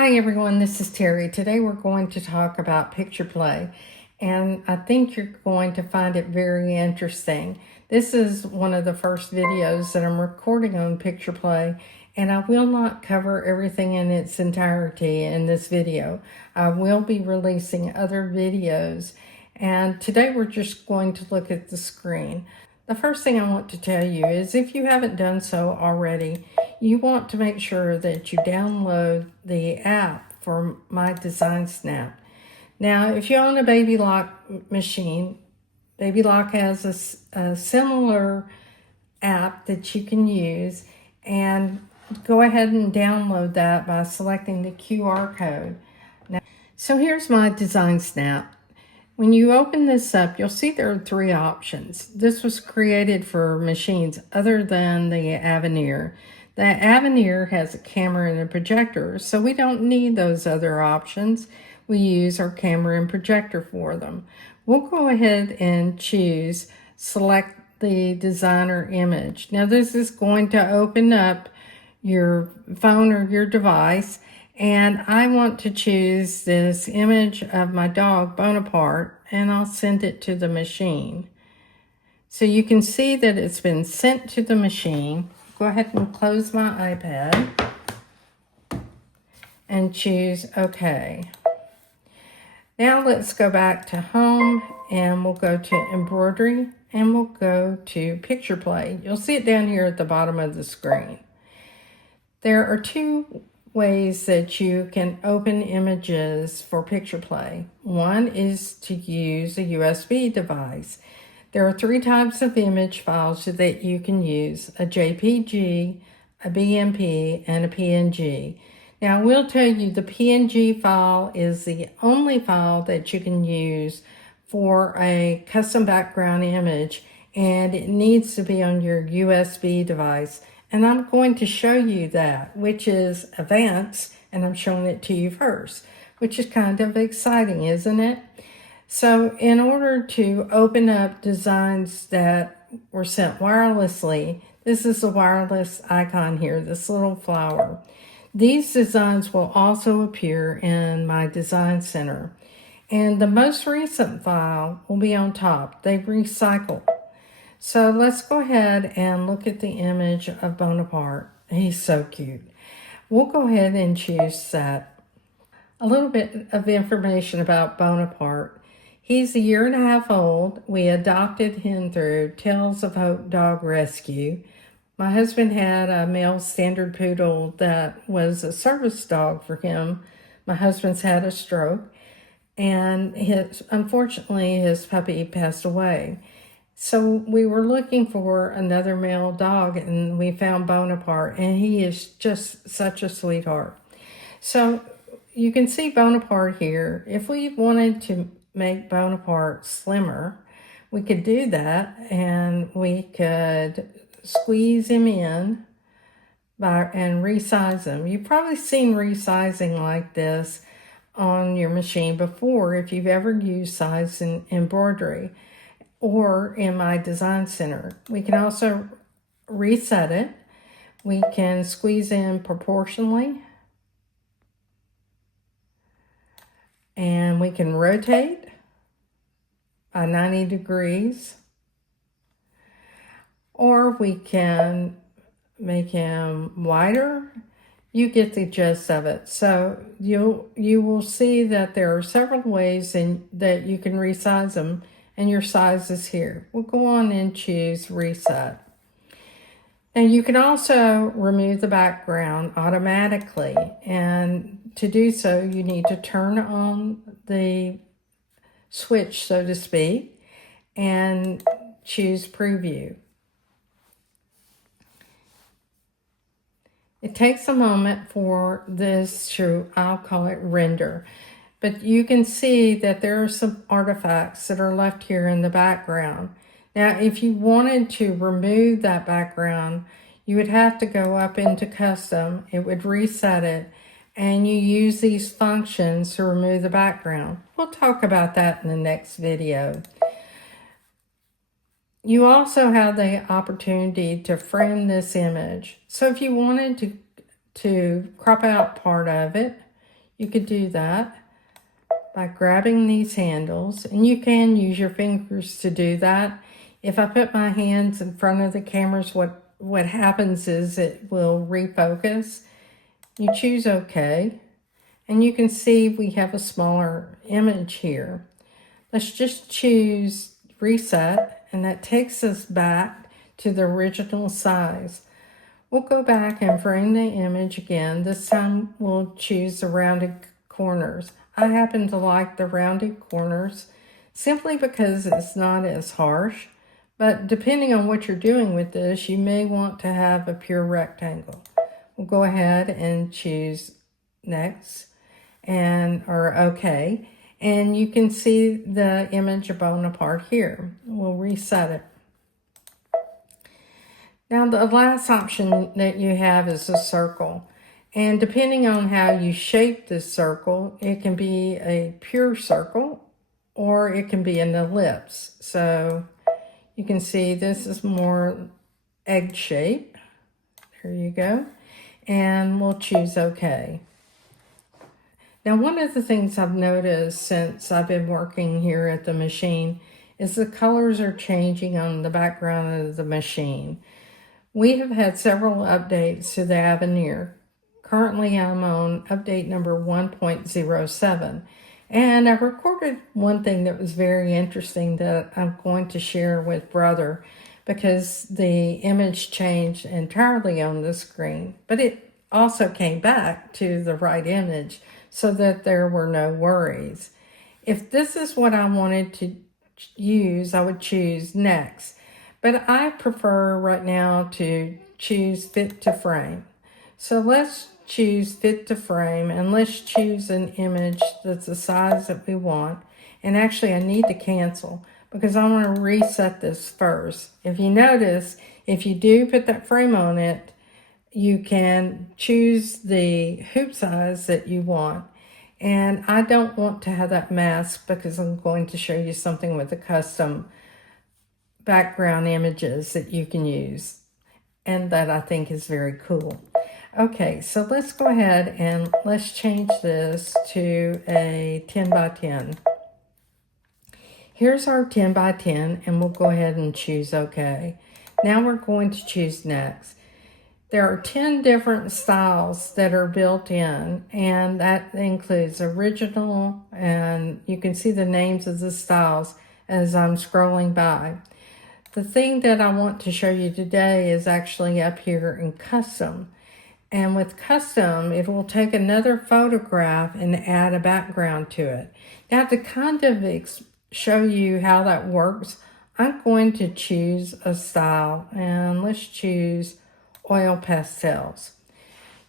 Hi everyone, this is Terry. Today we're going to talk about picture play, and I think you're going to find it very interesting. This is one of the first videos that I'm recording on picture play, and I will not cover everything in its entirety in this video. I will be releasing other videos, and today we're just going to look at the screen. The first thing I want to tell you is if you haven't done so already, you want to make sure that you download the app for My Design Snap. Now, if you own a Baby Lock machine, Baby Lock has a similar app that you can use, and go ahead and download that by selecting the QR code. Now, so here's My Design Snap. When you open this up, you'll see there are three options. This was created for machines other than the Aveneer. The Aveneer has a camera and a projector, so we don't need those other options. We use our camera and projector for them. We'll go ahead and select the designer image. Now this is going to open up your phone or your device, and I want to choose this image of my dog Bonaparte, and I'll send it to the machine. So you can see that it's been sent to the machine. Go ahead and close my iPad and choose OK. Now let's go back to home, and we'll go to embroidery, and we'll go to picture play. You'll see it down here at the bottom of the screen. There are two ways that you can open images for picture play. One is to use a USB device. There are three types of image files that you can use: a JPG, a BMP, and a PNG. Now I will tell you the PNG file is the only file that you can use for a custom background image, and it needs to be on your USB device. And I'm going to show you that, which is advanced, and I'm showing it to you first, which is kind of exciting, isn't it? So in order to open up designs that were sent wirelessly, this is the wireless icon here, this little flower. These designs will also appear in my design center. And the most recent file will be on top. They've recycled. So let's go ahead and look at the image of Bonaparte. He's so cute. We'll go ahead and choose that. A little bit of information about Bonaparte. He's 1.5 years old. We adopted him through Tales of Hope Dog Rescue. My husband had a male standard poodle that was a service dog for him. My husband's had a stroke, and unfortunately his puppy passed away. So we were looking for another male dog, and we found Bonaparte, and he is just such a sweetheart. So you can see Bonaparte here. If we wanted to make Bonaparte slimmer, we could do that, and we could squeeze him in and resize him. You've probably seen resizing like this on your machine before if you've ever used size in embroidery or in my design center. We can also reset it. We can squeeze in proportionally, and we can rotate by 90 degrees, or we can make him wider. You get the gist of it. So you will see that there are several ways that you can resize them, and your size is here. We'll go on and choose reset. And you can also remove the background automatically, and to do so you need to turn on the switch, so to speak, and choose preview. It takes a moment for this to, I'll call it render. But you can see that there are some artifacts that are left here in the background. Now, if you wanted to remove that background, you would have to go up into custom. It would reset it, and you use these functions to remove the background. We'll talk about that in the next video. You also have the opportunity to frame this image. So if you wanted to crop out part of it, You could do that by grabbing these handles, and you can use your fingers to do that. If I put my hands in front of the cameras, what happens is it will refocus. You choose OK, and you can see we have a smaller image here. Let's just choose reset, and that takes us back to the original size. We'll go back and frame the image again. This time we'll choose the rounded corners. I happen to like the rounded corners simply because it's not as harsh, but depending on what you're doing with this, you may want to have a pure rectangle. We'll go ahead and choose next or OK, and you can see the image blown apart here. We'll reset it. Now the last option that you have is a circle. And depending on how you shape this circle, it can be a pure circle or it can be an ellipse. So you can see this is more egg shape. There you go. And we'll choose OK. Now one of the things I've noticed since I've been working here at the machine is the colors are changing on the background of the machine. We have had several updates to the Aveneer. Currently, I'm on update number 1.07. And I recorded one thing that was very interesting that I'm going to share with Brother because the image changed entirely on the screen. But it also came back to the right image so that there were no worries. If this is what I wanted to use, I would choose next. But I prefer right now to choose fit to frame. So let's choose fit to frame and let's choose an image that's the size that we want. And actually I need to cancel because I want to reset this first. If you notice, if you do put that frame on it, you can choose the hoop size that you want. And I don't want to have that mask because I'm going to show you something with a custom background images that you can use and that I think is very cool. Okay, so let's go ahead and let's change this to a 10 by 10. Here's our 10 by 10 and we'll go ahead and choose OK. Now we're going to choose next. There are 10 different styles that are built in, and that includes original, and you can see the names of the styles as I'm scrolling by. The thing that I want to show you today is actually up here in custom. And with custom, it will take another photograph and add a background to it. Now to kind of show you how that works, I'm going to choose a style, and let's choose oil pastels.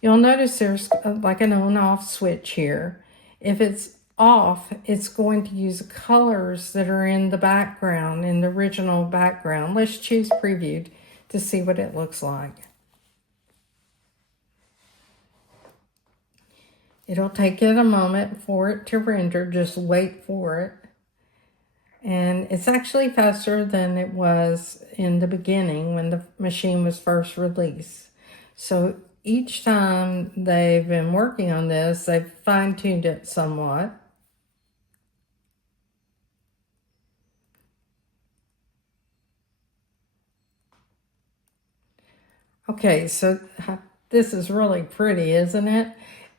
You'll notice there's like an on-off switch here. If it's off, it's going to use colors that are in the background, in the original background. Let's choose previewed to see what it looks like. It'll take it a moment for it to render, just wait for it. And it's actually faster than it was in the beginning when the machine was first released. So each time they've been working on this, they've fine-tuned it somewhat. Okay, so this is really pretty, isn't it?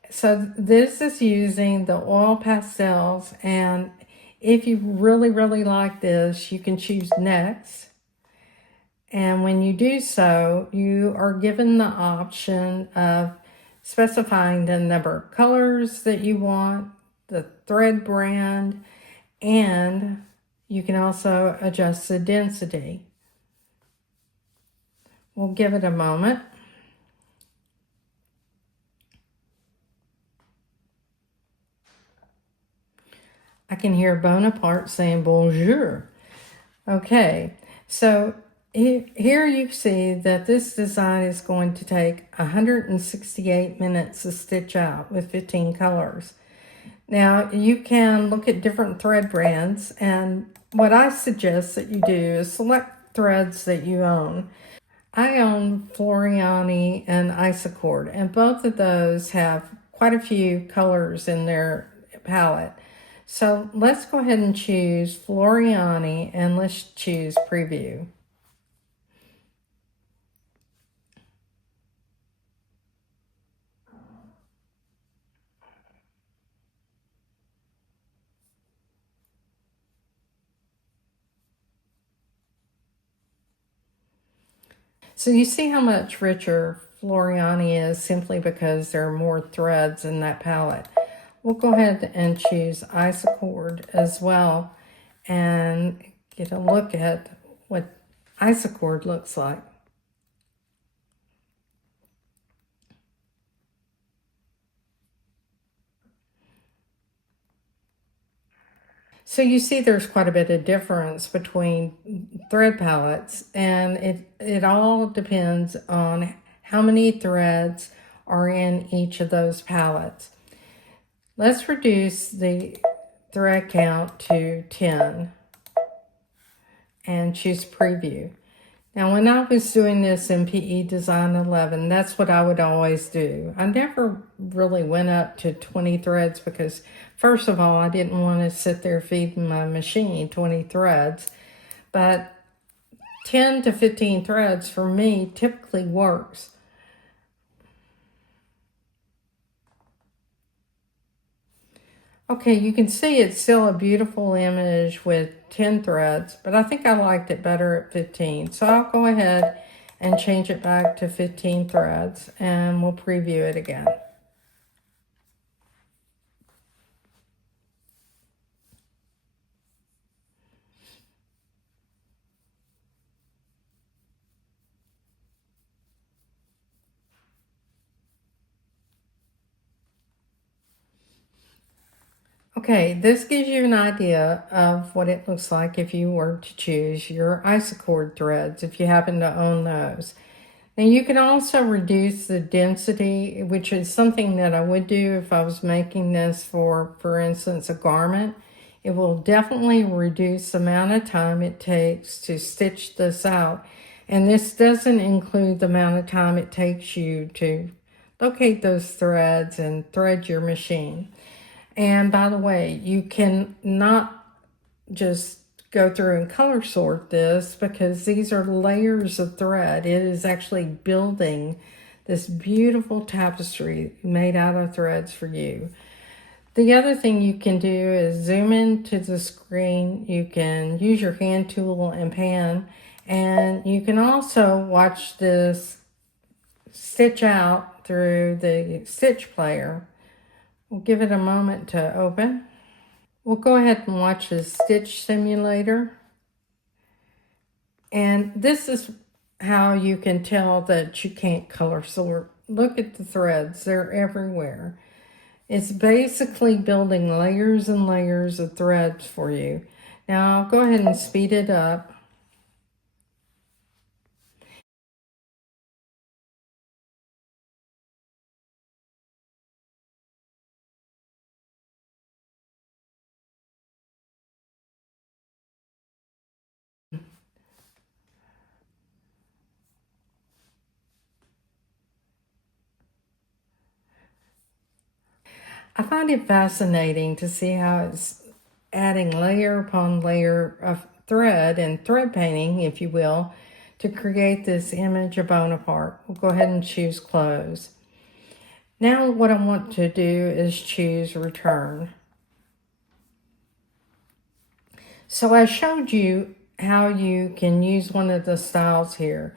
So this is using the oil pastels, and if you really, really like this, you can choose next. And when you do so, you are given the option of specifying the number of colors that you want, the thread brand, and you can also adjust the density. We'll give it a moment. I can hear Bonaparte saying bonjour. Okay, so here you see that this design is going to take 168 minutes to stitch out with 15 colors. Now you can look at different thread brands, and what I suggest that you do is select threads that you own. I own Floriani and Isacord, and both of those have quite a few colors in their palette. So let's go ahead and choose Floriani and let's choose Preview. So you see how much richer Floriani is simply because there are more threads in that palette. We'll go ahead and choose Isocord as well and get a look at what Isocord looks like. So you see there's quite a bit of difference between thread palettes, and it all depends on how many threads are in each of those palettes. Let's reduce the thread count to 10 and choose Preview. Now, when I was doing this in PE Design 11, that's what I would always do. I never really went up to 20 threads because, first of all, I didn't want to sit there feeding my machine 20 threads. But 10 to 15 threads for me typically works. Okay, you can see it's still a beautiful image with 10 threads, but I think I liked it better at 15. So I'll go ahead and change it back to 15 threads and we'll preview it again. Okay, this gives you an idea of what it looks like if you were to choose your Isocord threads, if you happen to own those. Now you can also reduce the density, which is something that I would do if I was making this for instance, a garment. It will definitely reduce the amount of time it takes to stitch this out. And this doesn't include the amount of time it takes you to locate those threads and thread your machine. And by the way, you can not just go through and color sort this because these are layers of thread. It is actually building this beautiful tapestry made out of threads for you. The other thing you can do is zoom into the screen. You can use your hand tool and pan, and you can also watch this stitch out through the stitch player. We'll give it a moment to open. We'll go ahead and watch the stitch simulator. And this is how you can tell that you can't color sort. Look at the threads, they're everywhere. It's basically building layers and layers of threads for you. Now I'll go ahead and speed it up. I find it fascinating to see how it's adding layer upon layer of thread and thread painting, if you will, to create this image of Bonaparte. We'll go ahead and choose close. Now what I want to do is choose return. So I showed you how you can use one of the styles here.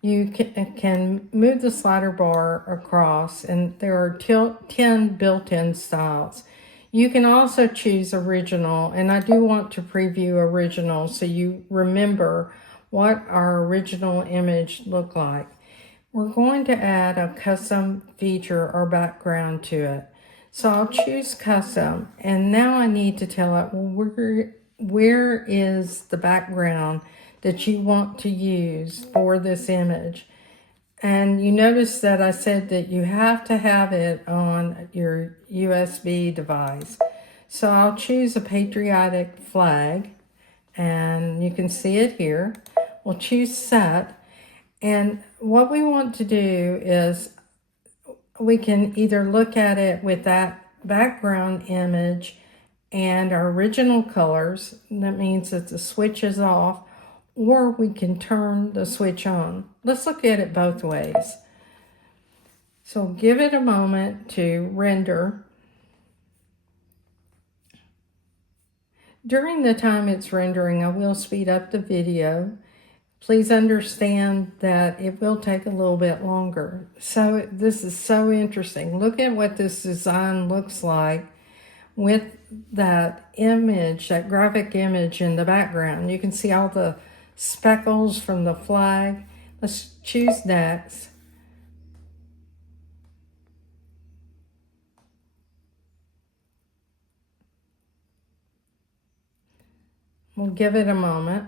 You can move the slider bar across, and there are 10 built-in styles. You can also choose original, and I do want to preview original so you remember what our original image looked like. We're going to add a custom feature or background to it. So I'll choose custom, and now I need to tell it, well, where is the background that you want to use for this image. And you notice that I said that you have to have it on your USB device. So I'll choose a patriotic flag, and you can see it here. We'll choose set, and what we want to do is we can either look at it with that background image and our original colors. That means that the switch is off, or we can turn the switch on. Let's look at it both ways. So give it a moment to render. During the time it's rendering, I will speed up the video. Please understand that it will take a little bit longer. So this is so interesting. Look at what this design looks like with that image, that graphic image in the background. You can see all the speckles from the flag. Let's choose next. We'll give it a moment.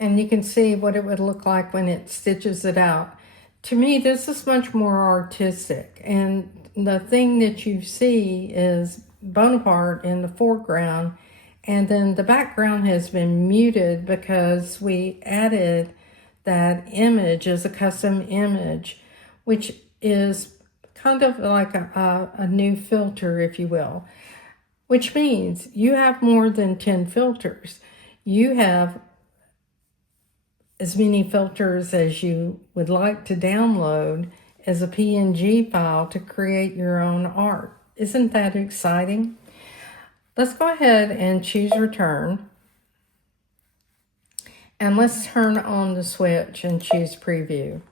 And you can see what it would look like when it stitches it out. To me, this is much more artistic. And the thing that you see is Bonaparte in the foreground. And then the background has been muted because we added that image as a custom image, which is kind of like a new filter, if you will. Which means you have more than 10 filters. You have as many filters as you would like to download as a PNG file to create your own art. Isn't that exciting? Let's go ahead and choose return. And let's turn on the switch and choose preview,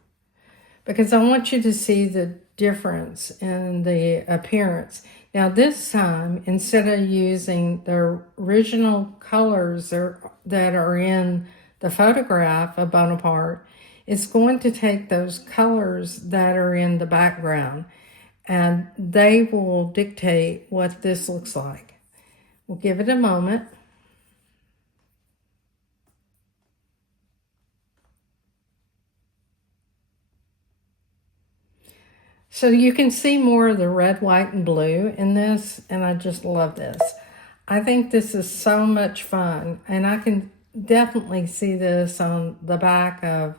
because I want you to see the difference in the appearance. Now this time, instead of using the original colors that are in the photograph of Bonaparte, it's going to take those colors that are in the background, and they will dictate what this looks like. We'll give it a moment. So you can see more of the red, white, and blue in this, and I just love this. I think this is so much fun, and I can definitely see this on the back of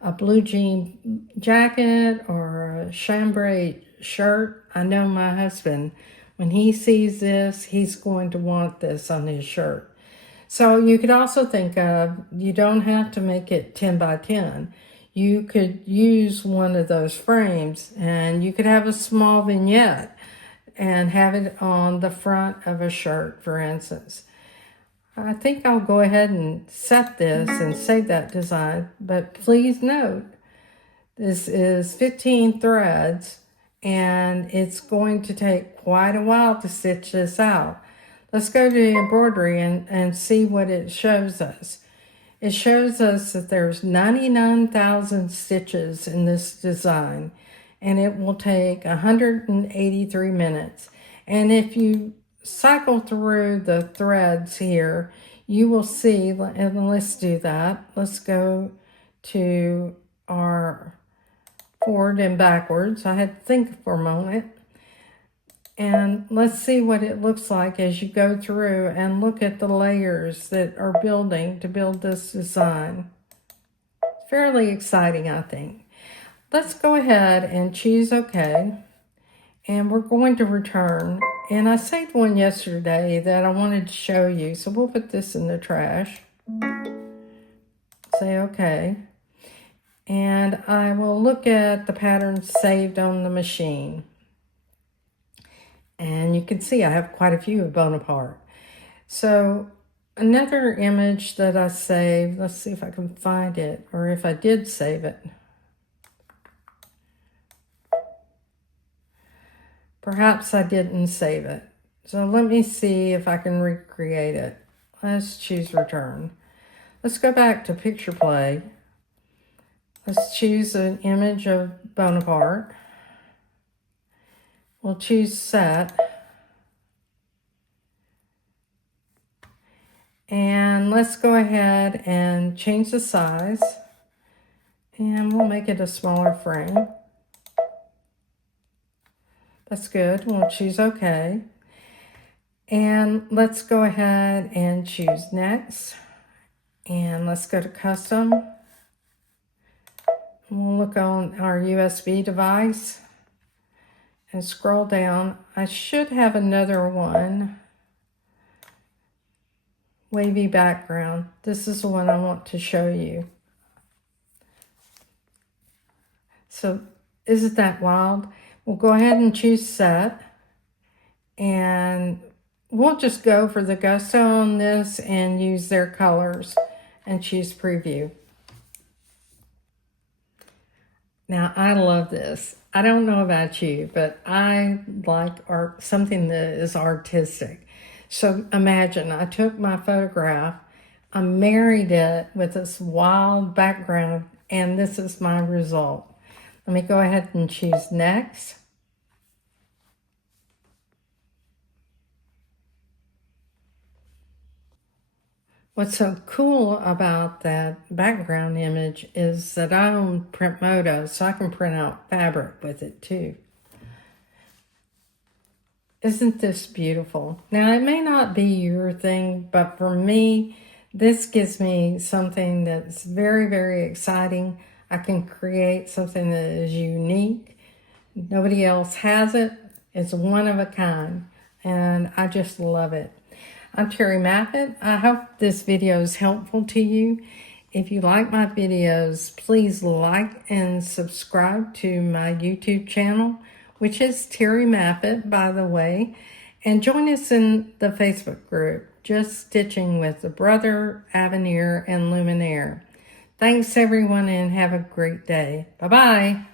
a blue jean jacket or a chambray shirt. I know my husband, when he sees this, he's going to want this on his shirt. So you could also think of, you don't have to make it 10 by 10. You could use one of those frames, and you could have a small vignette and have it on the front of a shirt, for instance. I think I'll go ahead and set this and save that design, but please note, this is 15 threads, and it's going to take quite a while to stitch this out. Let's go to embroidery and see what it shows us. It shows us that there's 99,000 stitches in this design, and it will take 183 minutes. And if you cycle through the threads here, you will see, and let's do that. Let's go to our forward and backwards. I had to think for a moment. And let's see what it looks like as you go through and look at the layers that are building to build this design. It's fairly exciting, I think. Let's go ahead and choose OK. And we're going to return. And I saved one yesterday that I wanted to show you, so we'll put this in the trash. Say OK. And I will look at the patterns saved on the machine. And you can see I have quite a few of Bonaparte. So another image that I saved, let's see if I can find it, or if I did save it. Perhaps I didn't save it. So let me see if I can recreate it. Let's choose return. Let's go back to picture play. Let's choose an image of Bonaparte. We'll choose set. And let's go ahead and change the size. And we'll make it a smaller frame. That's good. We'll choose OK. And let's go ahead and choose next. And let's go to custom. We'll look on our USB device and scroll down. I should have another one. Wavy background. This is the one I want to show you. So isn't that wild? We'll go ahead and choose set. And we'll just go for the gusto on this and use their colors and choose preview. Now, I love this. I don't know about you, but I like art, something that is artistic. So imagine I took my photograph, I married it with this wild background, and this is my result. Let me go ahead and choose next. What's so cool about that background image is that I own Printmodo, so I can print out fabric with it too. Isn't this beautiful? Now, it may not be your thing, but for me, this gives me something that's very, very exciting. I can create something that is unique. Nobody else has it. It's one of a kind, and I just love it. I'm Terry Maffitt. I hope this video is helpful to you. If you like my videos, please like and subscribe to my YouTube channel, which is Terry Maffitt, by the way, and join us in the Facebook group, Just Stitching with the Brother, Aveneer, and Luminaire. Thanks, everyone, and have a great day. Bye-bye.